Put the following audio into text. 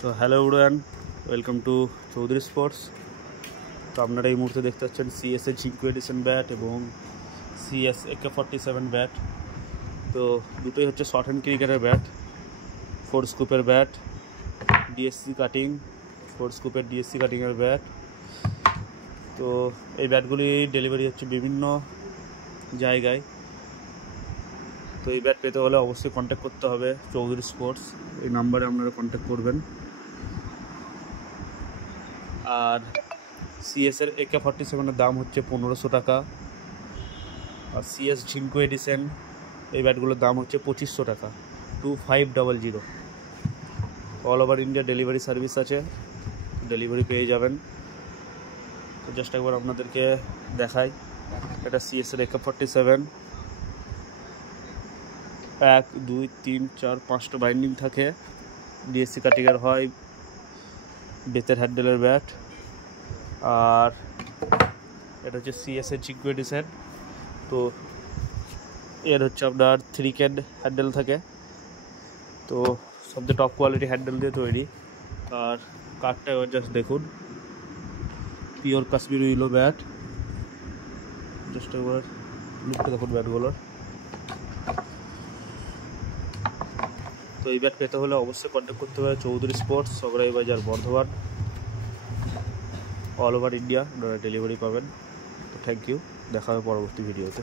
তো hello everyone, welcome to Chowdhury sports. তো আপনারা এই মুহূর্তে দেখতে পাচ্ছেন সিএসএ জিঙ্কো এডিশন ব্যাট এবং সিএস AK-47 ব্যাট। তো দুটোই হচ্ছে শর্ট হ্যান্ড ক্রিকেটের ব্যাট, 4 স্কুপের ব্যাট, ডিএসসি কাটিং, 4 স্কুপের ডিএসসি কাটিংয়ের ব্যাট। তো এই ব্যাটগুলি ডেলিভারি হচ্ছে বিভিন্ন জায়গায়। তো এই ব্যাট পেতে হলে অবশ্যই কন্ট্যাক্ট করতে হবে চৌধুরী স্পোর্টস, এই নাম্বারে আপনারা কন্ট্যাক্ট করবেন। আর সিএসের AK-47 দাম হচ্ছে 1500 টাকা, আর সিএস জিঙ্কো এডিশন এই ব্যাটগুলোর দাম হচ্ছে 2500 টাকা, 2500। All over India delivery service আছে, ডেলিভারি পেয়ে যাবেন। তো জাস্ট একবার আপনাদেরকে দেখাই, এটা সিএসের AK-47, 1 2 3 4 5টা বাইন্ডিং থাকে, ডিএসসি কাটিংয়ের হয়, বেতের হ্যান্ডেলের ব্যাট। আর এটা হচ্ছে সিএসএ জিঙ্কো এডিশন। তো এর হচ্ছে আপনার 3 ক্যান হ্যান্ডেল থাকে, তো সবচেয়ে টপ কোয়ালিটি হ্যান্ডেল দিয়ে তৈরি। আর কাঠটা এবার জাস্ট দেখুন, পিওর কাশ্মীরি উইলো ব্যাট। জাস্ট একবার লুকটা দেখুন ব্যাটগুলোর। তো এই ব্যাট পেতে হলে অবশ্যই কন্ট্যাক্ট করতে হবে চৌধুরী স্পোর্টস, সগড়াই বাজার, বর্ধমান। অল ওভার ইন্ডিয়া আপনারা ডেলিভারি পাবেন। তো থ্যাংক ইউ, দেখা হবে পরবর্তী ভিডিওতে।